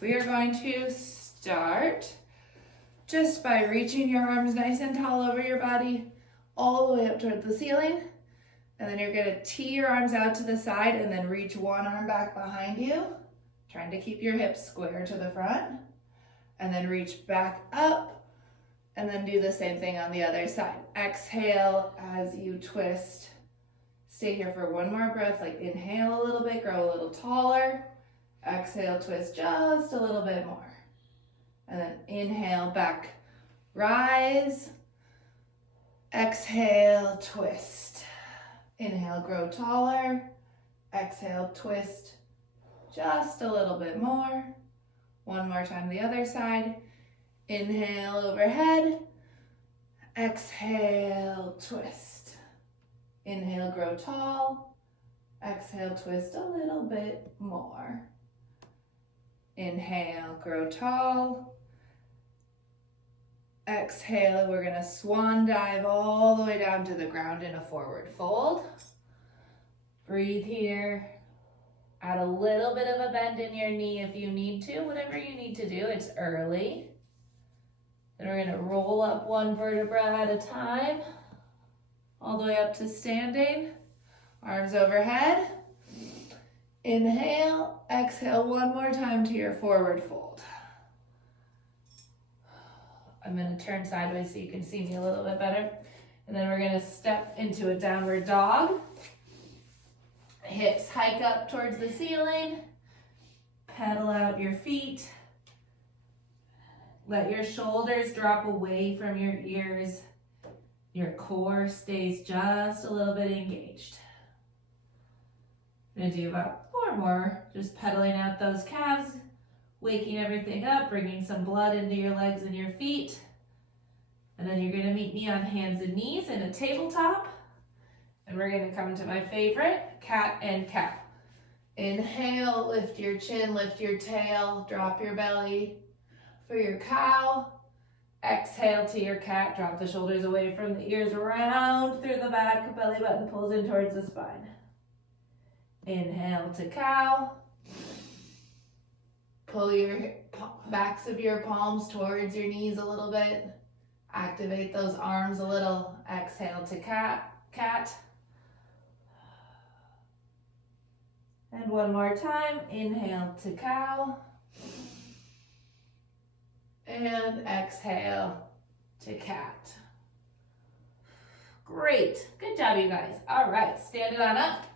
We are going to start just by reaching your arms nice and tall over your body, all the way up toward the ceiling. And then you're gonna tee your arms out to the side and then reach one arm back behind you, trying to keep your hips square to the front. And then reach back up and then do the same thing on the other side. Exhale as you twist. Stay here for one more breath, like inhale a little bit, grow a little taller. Exhale, twist just a little bit more. And then inhale, back, rise. Exhale, twist. Inhale, grow taller. Exhale, twist just a little bit more. One more time, the other side. Inhale, overhead. Exhale, twist. Inhale, grow tall. Exhale, twist a little bit more. Inhale, grow tall. Exhale, we're gonna swan dive all the way down to the ground in a forward fold. Breathe here. Add a little bit of a bend in your knee if you need to, whatever you need to do, it's early. Then we're gonna roll up one vertebra at a time, all the way up to standing. Arms overhead. Inhale, exhale one more time to your forward fold. I'm gonna turn sideways so you can see me a little bit better. And then we're gonna step into a downward dog. Hips hike up towards the ceiling. Pedal out your feet. Let your shoulders drop away from your ears. Your core stays just a little bit engaged. I'm gonna do about 4 more, just pedaling out those calves, waking everything up, bringing some blood into your legs and your feet. And then you're gonna meet me on hands and knees in a tabletop. And we're gonna come to my favorite, cat and cow. Inhale, lift your chin, lift your tail, drop your belly. For your cow, exhale to your cat, drop the shoulders away from the ears, round through the back, belly button pulls in towards the spine. Inhale to cow. Pull your backs of your palms towards your knees a little bit. Activate those arms a little. Exhale to cat. And one more time. Inhale to cow. And exhale to cat. Great. Good job, you guys. All right, stand it on up.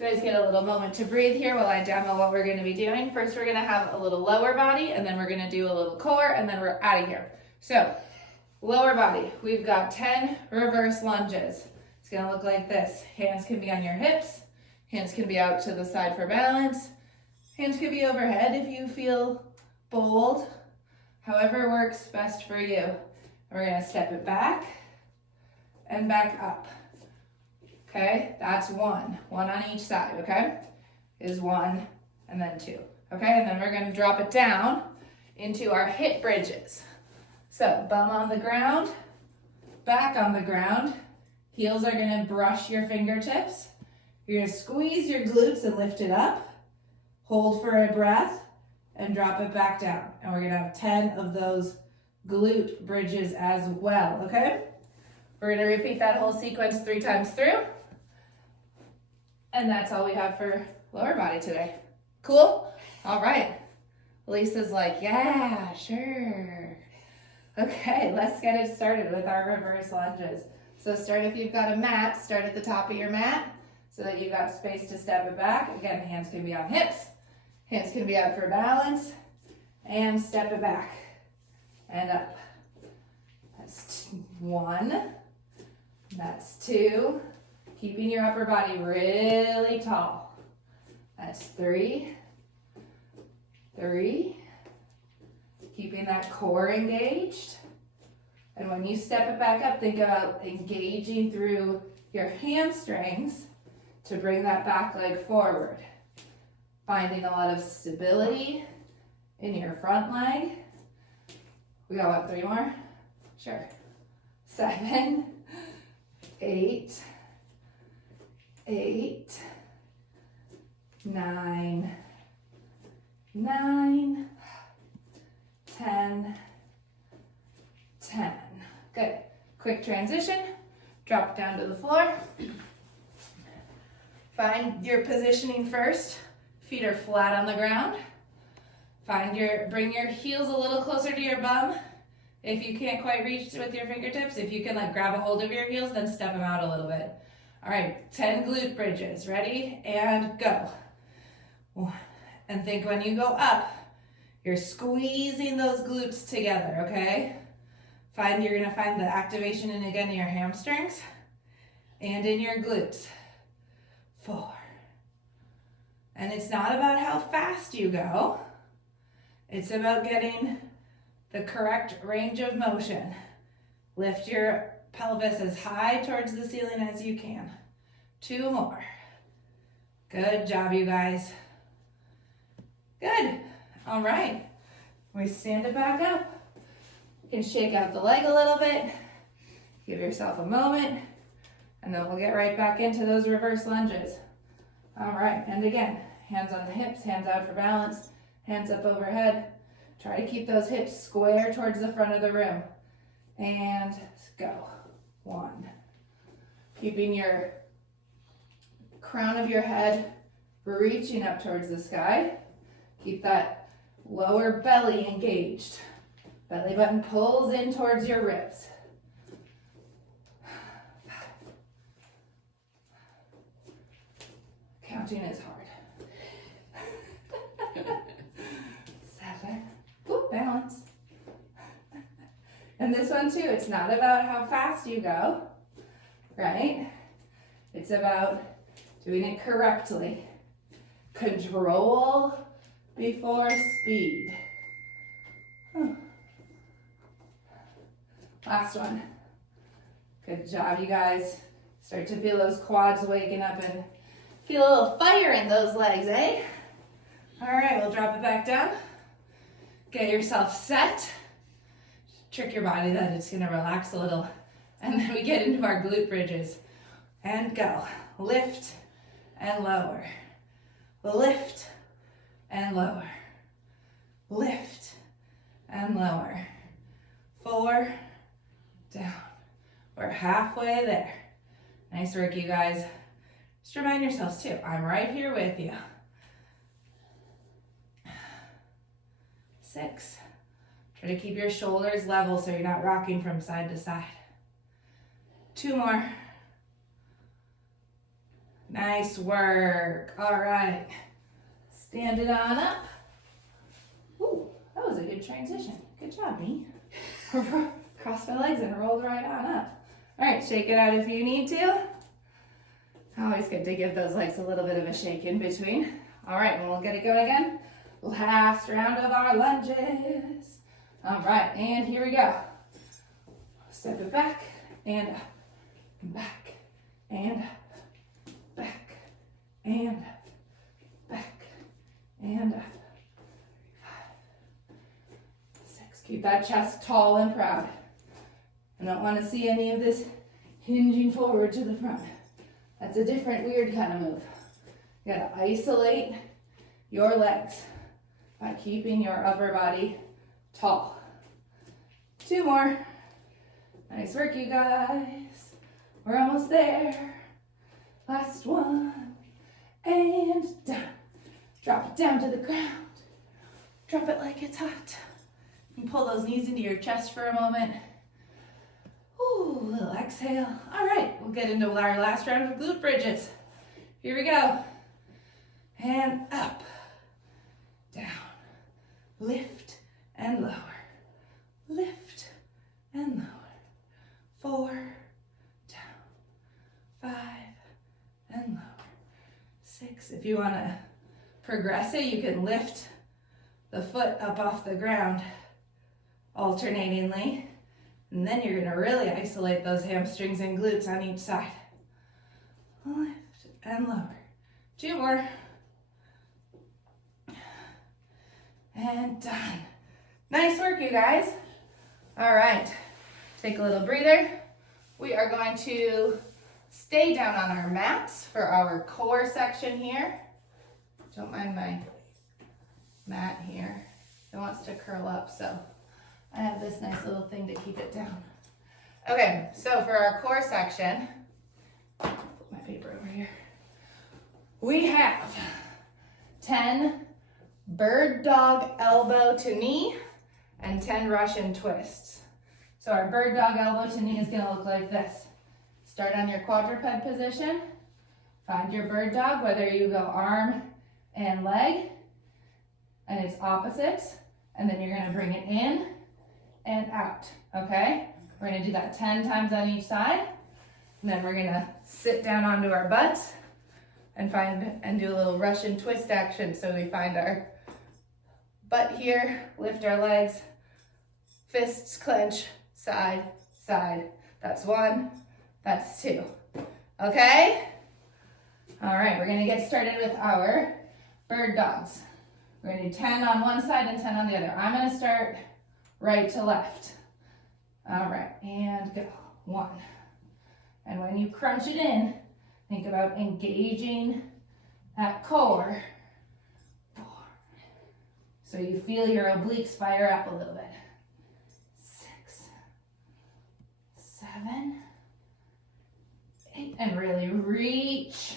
You guys get a little moment to breathe here while I demo what we're going to be doing. First, we're going to have a little lower body, and then we're going to do a little core, and then we're out of here. So, lower body. We've got 10 reverse lunges. It's going to look like this. Hands can be on your hips. Hands can be out to the side for balance. Hands can be overhead if you feel bold. However works best for you. And we're going to step it back and back up. Okay, that's one on each side, okay? Is 1 and then 2, okay? And then we're gonna drop it down into our hip bridges. So bum on the ground, back on the ground. Heels are gonna brush your fingertips. You're gonna squeeze your glutes and lift it up. Hold for a breath and drop it back down. And we're gonna have 10 of those glute bridges as well, okay? We're gonna repeat that whole sequence 3 times through. And that's all we have for lower body today. Cool? All right. Lisa's like, yeah, sure. Okay, let's get it started with our reverse lunges. So start, if you've got a mat, start at the top of your mat so that you've got space to step it back. Again, hands can be on hips. Hands can be out for balance. And step it back and up. That's 1. That's 2. Keeping your upper body really tall. That's 3. Keeping that core engaged. And when you step it back up, think about engaging through your hamstrings to bring that back leg forward. Finding a lot of stability in your front leg. We got what, 3 more? Sure. 7, 8, 9, 9, 10, 10. Good. Quick transition. Drop down to the floor. Find your positioning first. Feet are flat on the ground. Bring your heels a little closer to your bum. If you can't quite reach with your fingertips, if you can like grab a hold of your heels, then step them out a little bit. All right, 10 glute bridges. Ready? And go. And think when you go up, you're squeezing those glutes together, okay? You're gonna find the activation in again in your hamstrings and in your glutes. 4. And it's not about how fast you go. It's about getting the correct range of motion. Lift your pelvis as high towards the ceiling as you can. 2 more. Good job, you guys. Good. All right. We stand it back up. You can shake out the leg a little bit. Give yourself a moment. And then we'll get right back into those reverse lunges. All right. And again, hands on the hips, hands out for balance, hands up overhead. Try to keep those hips square towards the front of the room. And go. 1. Keeping your crown of your head reaching up towards the sky. Keep that lower belly engaged. Belly button pulls in towards your ribs. 5. Counting is hard. 7. Ooh, balance. And this one too, it's not about how fast you go, right? It's about doing it correctly. Control before speed. Last one. Good job, you guys. Start to feel those quads waking up and feel a little fire in those legs, eh? All right, we'll drop it back down. Get yourself set. Trick your body that it's gonna relax a little. And then we get into our glute bridges. And go. Lift and lower. Lift and lower. Lift and lower. 4, down. We're halfway there. Nice work, you guys. Just remind yourselves too, I'm right here with you. 6. Try to keep your shoulders level so you're not rocking from side to side. 2 more. Nice work. All right. Stand it on up. Ooh, that was a good transition. Good job, me. Crossed my legs and rolled right on up. All right, shake it out if you need to. Always good to give those legs a little bit of a shake in between. All right, and we'll get it going again. Last round of our lunges. All right, and here we go. Step it back and up, back and up, back and up, back and up. 5, 6. Keep that chest tall and proud. I don't want to see any of this hinging forward to the front. That's a different weird kind of move. You gotta isolate your legs by keeping your upper body tall. 2 more. Nice work, you guys. We're almost there. Last one. And down. Drop it down to the ground. Drop it like it's hot. You pull those knees into your chest for a moment. Ooh, little exhale. All right, we'll get into our last round of glute bridges. Here we go. And up, down, lift and lower, lift and lower. 4, down, 5, and lower. 6. If you want to progress it, you can lift the foot up off the ground alternatingly. And then you're gonna really isolate those hamstrings and glutes on each side. Lift and lower. 2 more. And done. Nice work, you guys. All right, take a little breather. We are going to stay down on our mats for our core section here. Don't mind my mat here. It wants to curl up, so I have this nice little thing to keep it down. Okay, so for our core section, put my paper over here. We have 10 bird dog elbow to knee and 10 Russian twists. So our bird dog elbow to knee is gonna look like this. Start on your quadruped position. Find your bird dog, whether you go arm and leg, and it's opposites. And then you're gonna bring it in and out, okay? We're gonna do that 10 times on each side. And then we're gonna sit down onto our butts and do a little Russian twist action. So we find our butt here, lift our legs, fists clench, side, side. That's 1, that's 2. Okay? All right, we're gonna get started with our bird dogs. We're gonna do 10 on one side and 10 on the other. I'm gonna start right to left. All right, and go. 1. And when you crunch it in, think about engaging that core. 4. So you feel your obliques fire up a little bit. 6, 7, 8, and really reach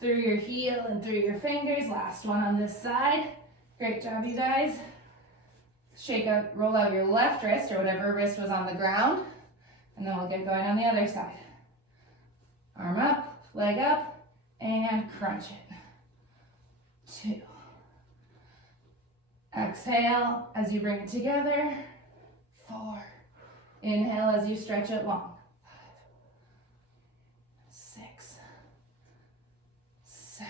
through your heel and through your fingers. Last one on this side. Great job, you guys. Shake out, roll out your left wrist or whatever wrist was on the ground, and then we'll get going on the other side. Arm up, leg up, and crunch it. 2. Exhale as you bring it together. 4. Inhale as you stretch it long. 5, 6, 7,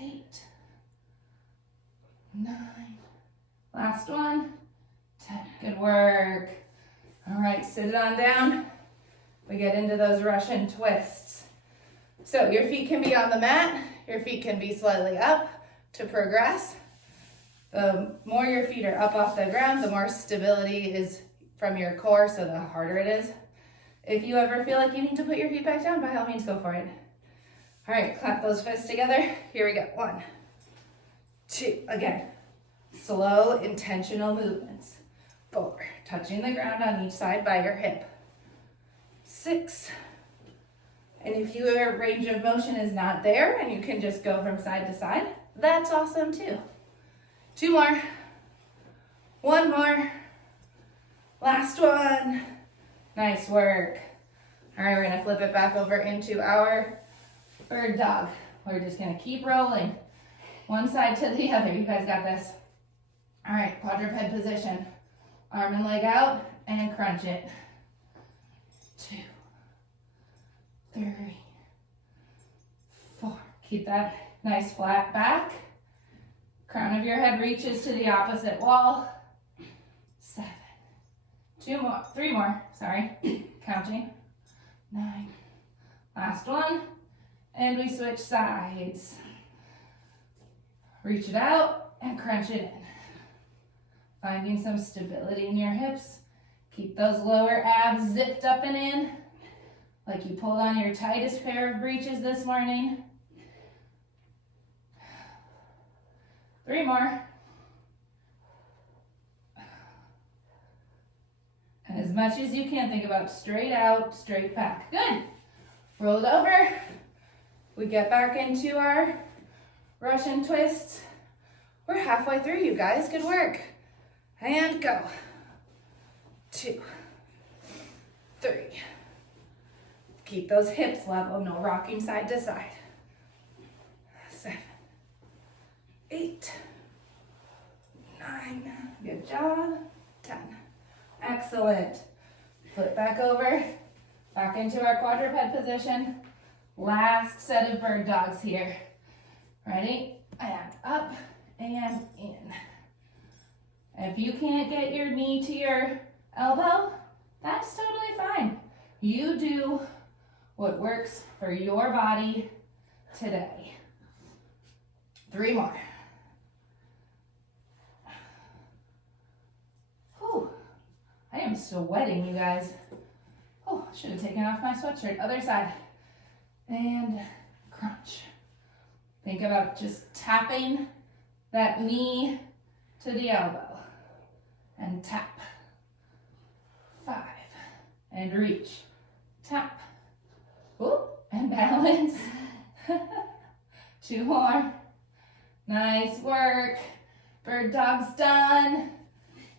8, 9. Last one. 10. Good work. All right, sit it on down. We get into those Russian twists. So your feet can be on the mat. Your feet can be slightly up to progress. The more your feet are up off the ground, the more stability is from your core, so the harder it is. If you ever feel like you need to put your feet back down, by all means, go for it. All right, clamp those fists together. Here we go. 1, 2, again. Slow, intentional movements. 4, touching the ground on each side by your hip. 6, and if your range of motion is not there and you can just go from side to side, that's awesome too. 2 more. 1 more. Last one. Nice work. All right, we're gonna flip it back over into our bird dog. We're just gonna keep rolling. One side to the other. You guys got this. All right, quadruped position. Arm and leg out and crunch it. 2, 3, 4. Keep that nice flat back. Crown of your head reaches to the opposite wall. 7. 2 more, 3 more, sorry. Counting. 9. Last one. And we switch sides. Reach it out and crunch it in. Finding some stability in your hips. Keep those lower abs zipped up and in, like you pulled on your tightest pair of breeches this morning. 3 more. And as much as you can, think about straight out, straight back. Good. Roll it over. We get back into our Russian twists. We're halfway through, you guys. Good work. And go. 2, 3. Keep those hips level, no rocking side to side. 7, 8, 9. Good job. 10. Excellent. Flip back over, back into our quadruped position. Last set of bird dogs here. Ready? And up and in. If you can't get your knee to your elbow, that's totally fine. You do what works for your body today. 3 more. Whew. I am sweating, you guys. Oh, I should have taken off my sweatshirt. Other side. And crunch. Think about just tapping that knee to the elbow. And tap. 5. And reach. Tap. Whoop. And balance. 2 more. Nice work. Bird dog's done.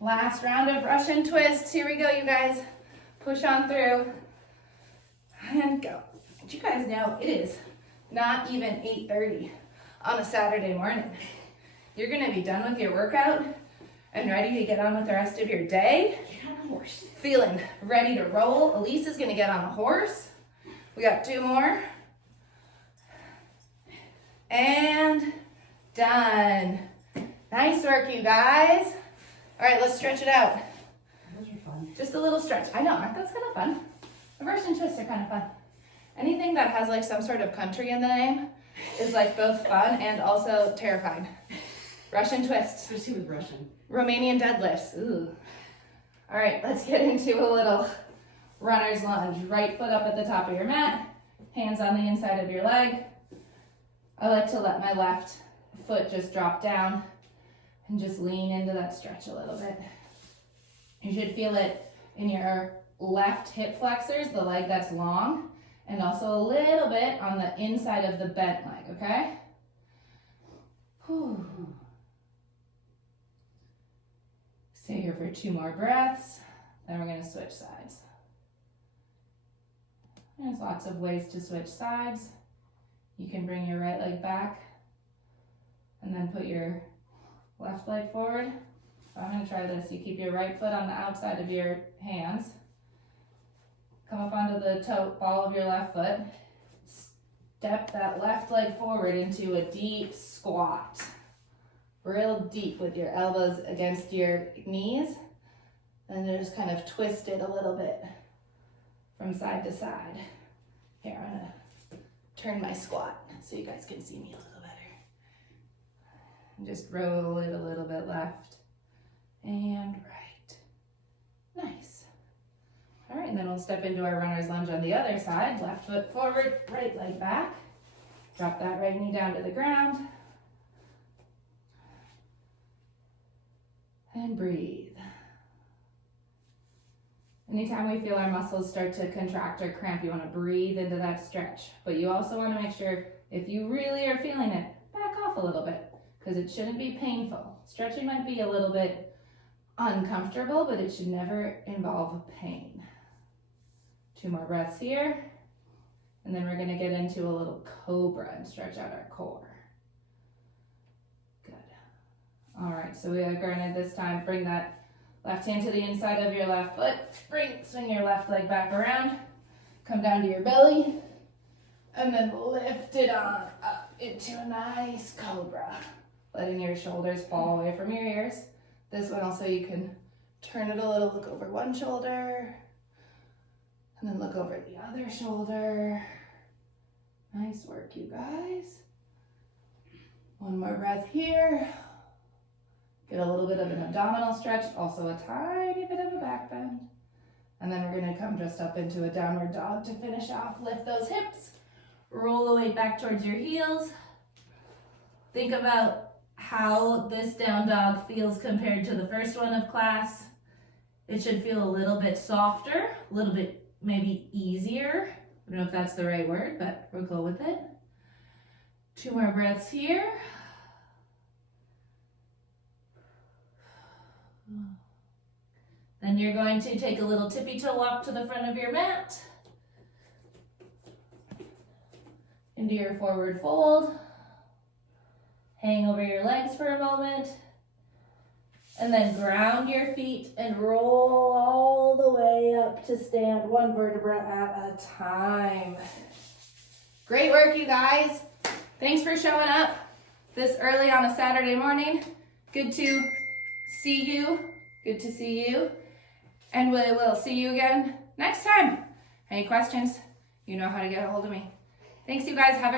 Last round of Russian twists. Here we go, you guys. Push on through. And go. Did you guys know it is not even 8:30 on a Saturday morning? You're gonna be done with your workout and ready to get on with the rest of your day. Get on the horse. Feeling ready to roll. Elise is gonna get on the horse. We got 2 more. And done. Nice work, you guys. All right, let's stretch it out. Those are fun. Just a little stretch. I know, that's kind of fun. Reverse and twists are kind of fun. Anything that has like some sort of country in the name is like both fun and also terrifying. Russian twists. Especially with Russian. Romanian deadlifts. Ooh. All right, let's get into a little runner's lunge. Right foot up at the top of your mat, hands on the inside of your leg. I like to let my left foot just drop down and just lean into that stretch a little bit. You should feel it in your left hip flexors, the leg that's long, and also a little bit on the inside of the bent leg, okay? Whew. Stay here for 2 more breaths, then we're gonna switch sides. There's lots of ways to switch sides. You can bring your right leg back and then put your left leg forward. So I'm gonna try this. You keep your right foot on the outside of your hands. Come up onto the toe ball of your left foot. Step that left leg forward into a deep squat. Real deep with your elbows against your knees. And then just kind of twist it a little bit from side to side. Here, I'm gonna turn my squat so you guys can see me a little better. And just roll it a little bit left and right. Nice. All right, and then we'll step into our runner's lunge on the other side. Left foot forward, right leg back. Drop that right knee down to the ground. And breathe. Anytime we feel our muscles start to contract or cramp, you want to breathe into that stretch. But you also want to make sure, if you really are feeling it, back off a little bit, because it shouldn't be painful. Stretching might be a little bit uncomfortable, but it should never involve pain. 2 more breaths here. And then we're going to get into a little cobra and stretch out our core. Good. All right, so we are going to this time bring that left hand to the inside of your left foot. Swing your left leg back around. Come down to your belly. And then lift it on up into a nice cobra. Letting your shoulders fall away from your ears. This one also you can turn it a little, look over one shoulder. And then look over the other shoulder. Nice work, you guys. 1 more breath here. Get a little bit of an abdominal stretch, also a tiny bit of a back bend. And then we're gonna come just up into a downward dog to finish off. Lift those hips, roll the weight back towards your heels. Think about how this down dog feels compared to the first one of class. It should feel a little bit softer, a little bit maybe easier. I don't know if that's the right word, but we'll go with it. 2 more breaths here. Then you're going to take a little tippy toe walk to the front of your mat. Into your forward fold. Hang over your legs for a moment. And then ground your feet and roll all the way up to stand, 1 vertebra at a time. Great work, you guys. Thanks for showing up this early on a Saturday morning. Good to see you. Good to see you. And we will see you again next time. Any questions? You know how to get a hold of me. Thanks, you guys. Have a